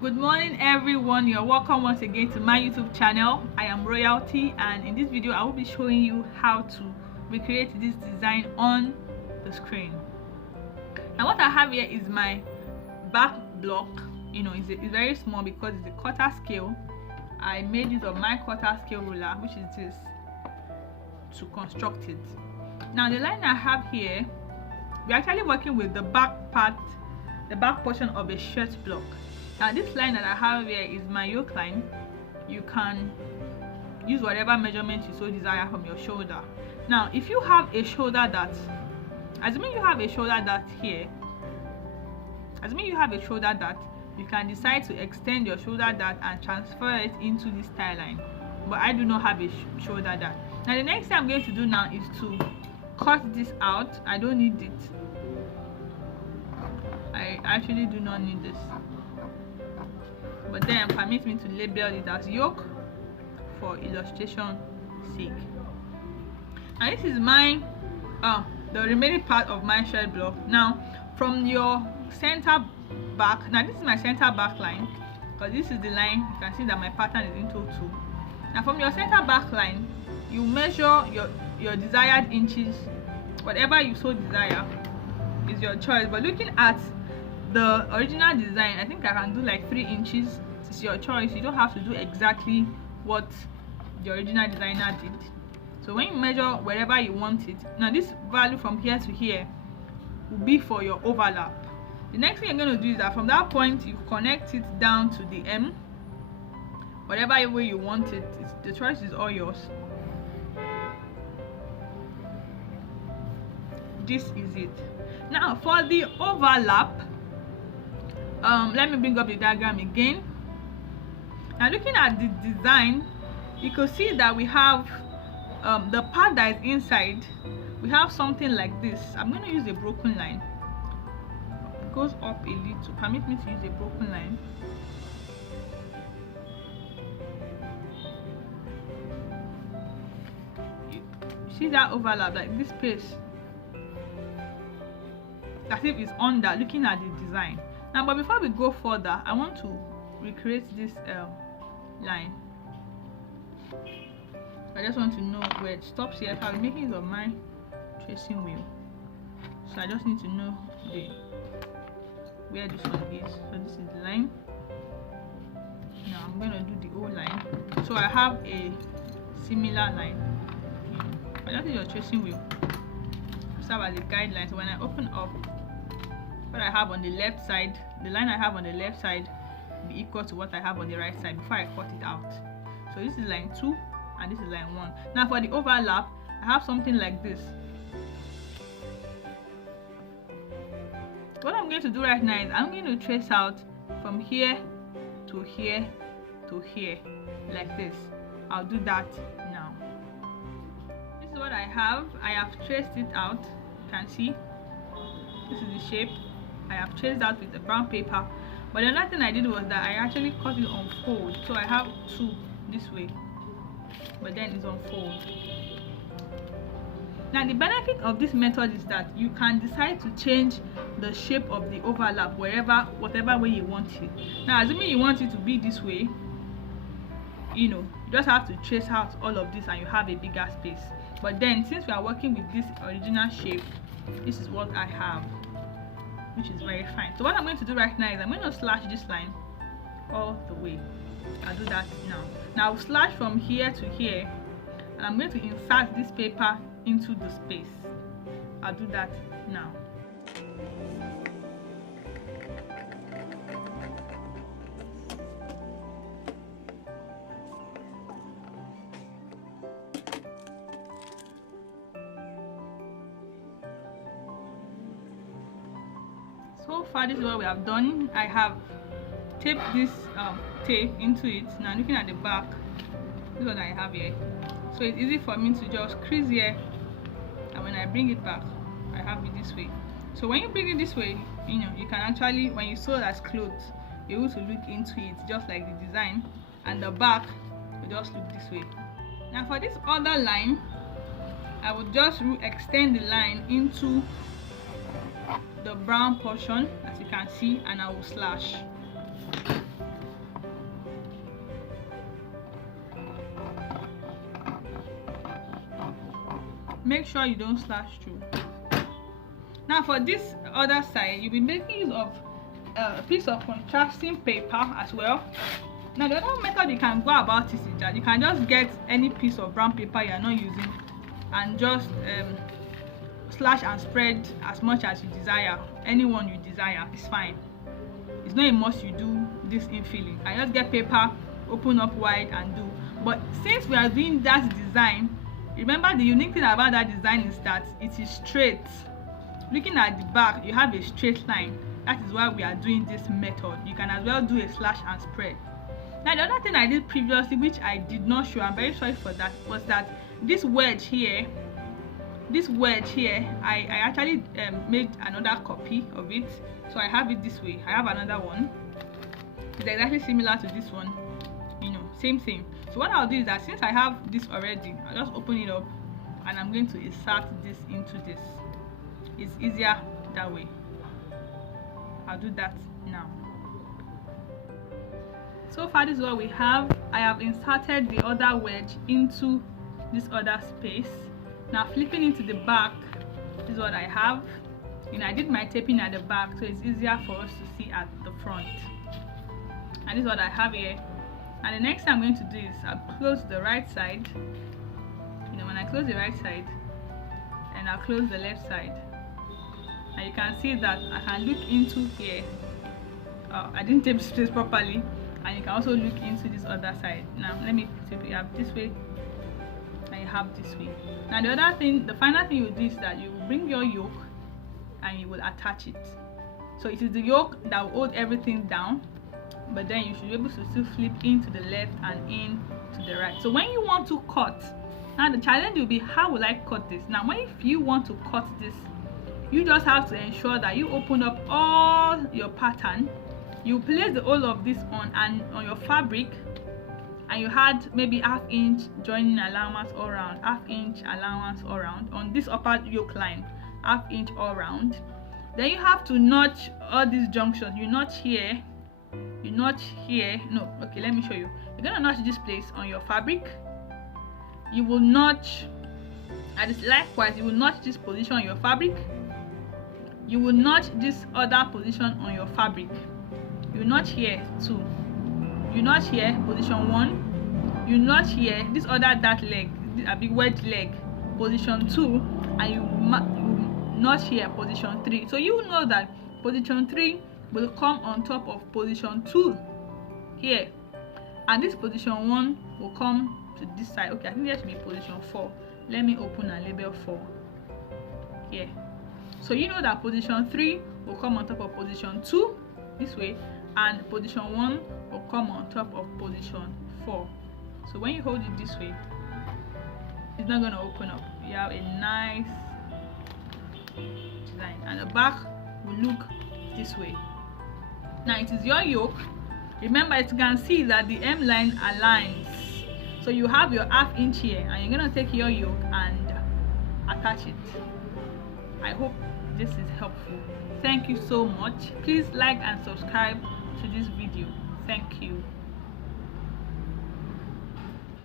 Good morning everyone, you're welcome once again to my YouTube channel. I am Royalty, and in this video I will be showing you how to recreate this design on the screen. Now what I have here is my back block. It's very small because it's a quarter scale. I made use of my quarter scale ruler, which is this, to construct it. Now the line I have here, we're actually working with the back part, the back portion of a shirt block. Now this line that I have here is my yoke line. You can use whatever measurement you so desire from your shoulder. Now if you have a shoulder dart, assuming you have a shoulder dart here, you can decide to extend your shoulder dart and transfer it into this tie line, but I do not have a shoulder dart. Now the next thing I'm going to do now is to cut this out. I don't need it. I actually do not need this, but then permit me to label it as yoke for illustration sake. And this is my the remaining part of my shirt block. Now from your center back, now this is my center back line, because this is the line. You can see that my pattern is into two. Now from your center back line, you measure your desired inches. Whatever you so desire is your choice, but looking at the original design, I think I can do like 3 inches. It's your choice. You don't have to do exactly what the original designer did. So when you measure wherever you want it, now this value from here to here will be for your overlap. The next thing you're going to do is that from that point you connect it down to the M, whatever way you want it. The choice is all yours. This is it. Now for the overlap, let me bring up the diagram again. Now looking at the design, you can see that we have the part that is inside. We have something like this. I'm going to use a broken line. It goes up a little. Permit me to use a broken line. You see that overlap, like this space, as if it's under, looking at the design. Now but before we go further, I want to recreate this line. I just want to know where it stops here. So I'll be making use of my tracing wheel, so I just need to know where this one is. So this is the line. Now I'm going to do the whole line, so I have a similar line. I just use your tracing wheel to serve as a guideline. So when I open up, what I have on the left side, the line I have on the left side will be equal to what I have on the right side before I cut it out. So this is line 2 and this is line 1. Now for the overlap, I have something like this. What I'm going to do right now is I'm going to trace out from here to here to here, like this. I'll do that now. This is what I have. I have traced it out. You can see this is the shape. I have traced out with the brown paper, but the other thing I did was that I actually cut it on fold. So I have 2 this way, but then it's on fold. Now the benefit of this method is that you can decide to change the shape of the overlap whatever way you want it. Now assuming you want it to be this way, you just have to trace out all of this and you have a bigger space. But then since we are working with this original shape, this is what I have, which is very fine. So what I'm going to do right now is I'm going to slash this line all the way. I'll do that now. Now I'll slash from here to here, and I'm going to insert this paper into the space. I'll do that now. So far this is what we have done. I have taped this tape into it. Now looking at the back, this is what I have here. So it's easy for me to just crease here, and when I bring it back, I have it this way. So when you bring it this way, you can actually, when you sew as clothes, you're able to look into it just like the design, and the back will just look this way. Now for this other line, I would just extend the line into the brown portion, as you can see, and I will slash. make sure you don't slash through. Now for this other side, you'll be making use of a piece of contrasting paper as well. Now the other method you can go about this is that you can just get any piece of brown paper you are not using and just slash and spread as much as you desire. Any one you desire is fine. It's not a must you do this infilling. I just get paper, open up wide and do. But since we are doing that design, remember the unique thing about that design is that it is straight. Looking at the back, you have a straight line. That is why we are doing this method. You can as well do a slash and spread. Now the other thing I did previously, which I did not show, I'm very sorry for that, was that this wedge here, I actually made another copy of it. So I have it this way. I have another one. It's exactly similar to this one, you know, same thing. So what I'll do is that since I have this already, I'll just open it up and I'm going to insert this into this. It's easier that way. I'll do that now. So far this is what we have. I have inserted the other wedge into this other space. Now flipping into the back, this is what I have. You know, I did my taping at the back so it's easier for us to see at the front. And this is what I have here. And the next thing I'm going to do is I'll close the right side. You know, when I close the right side, and I'll close the left side. And you can see that I can look into here. I didn't tape this place properly. And you can also look into this other side. Now let me tape it up this way and you have this way. Now the other thing, the final thing you do is that you will bring your yoke and you will attach it. So it is the yoke that will hold everything down, but then you should be able to still flip into the left and in to the right. So when you want to cut, now the challenge will be, how will I cut this? Now when if you want to cut this, you just have to ensure that you open up all your pattern. You place the whole of this on your fabric, and you had maybe ½ inch joining allowance all around, ½ inch allowance all around on this upper yoke line, ½ inch all around. Then you have to notch all these junctions. You notch here, you notch here. No, okay, let me show you. You're gonna notch this place on your fabric. You will notch, and likewise you will notch this position on your fabric. You will notch this other position on your fabric. You notch here too. You notch here, position 1. You notch here, this other dart leg, a big wedge leg, position 2, and you notch here, position 3. So you know that position 3 will come on top of position 2 here, and this position 1 will come to this side. Okay, I think there should be position 4. Let me open and label 4 here. So you know that position 3 will come on top of position 2 this way, and position 1 will come on top of position 4. So when you hold it this way, it's not going to open up. You have a nice design, and the back will look this way. Now it is your yoke. Remember, as you can see that the M line aligns. So you have your ½ inch here, and you're going to take your yoke and attach it. I hope this is helpful. Thank you so much. Please like and subscribe to this video. Thank you.